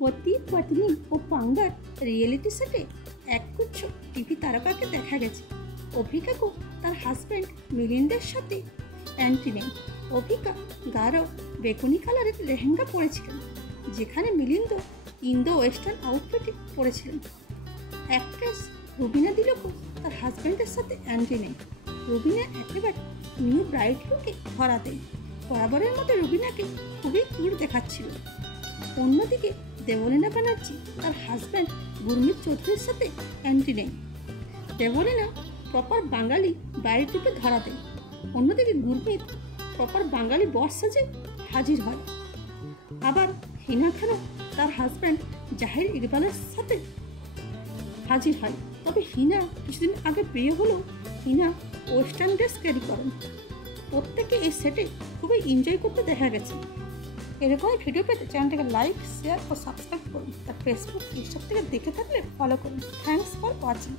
পতি পত্নী ও পাঙ্গার রিয়েলিটি সেটে একগুচ্ছ টিভি তারকাকে দেখা গেছে। অভিকাকে তার হাজব্যান্ড মিলিন্দের সাথে অ্যান্টি নেই। অভিকা গাঢ় বেগুনি কালারের লেহেঙ্গা পরেছিলেন, যেখানে মিলিন্দ ইন্দো ওয়েস্টার্ন আউটফিটে পরেছিলেন। অ্যাক্ট্রেস রুবিনা দিলকো তার হাজব্যান্ডের সাথে অ্যান্টি নেই। রুবিনা একেবারে নিউ ব্রাইড লুকে ধরা দেয়। বরাবরের মতো রুবিনাকে খুবই কিউট দেখাচ্ছিল। অন্যদিকে দেবলীনা ব্যানার্জি তার হাজব্যান্ড গুরমিত চৌধুরীর সাথে অ্যান্টি নেই। দেবলীনা প্রপার বাঙালি ব্রাইড লুকে ধরা দেয়। অন্যদিকে গুরমিত প্রপার বাঙালি বস সাজে হাজির হয়। আবার হিনা খানও তার হাজব্যান্ড জাহির ইকবালের সাথে হাজির হয়। তবে হিনা কিছুদিন আগে বিয়ে হলেও হিনা ওয়েস্টার্ন ড্রেস ক্যারি করেন। প্রত্যেকে এই সেটে খুবই এনজয় করতে দেখা গেছে। এরকম ভিডিও পেতে চ্যানেলটাকে লাইক, শেয়ার ও সাবস্ক্রাইব করুন। তার ফেসবুক, ইনস্টা থেকে দেখে থাকলে ফলো করুন। Thanks for watching.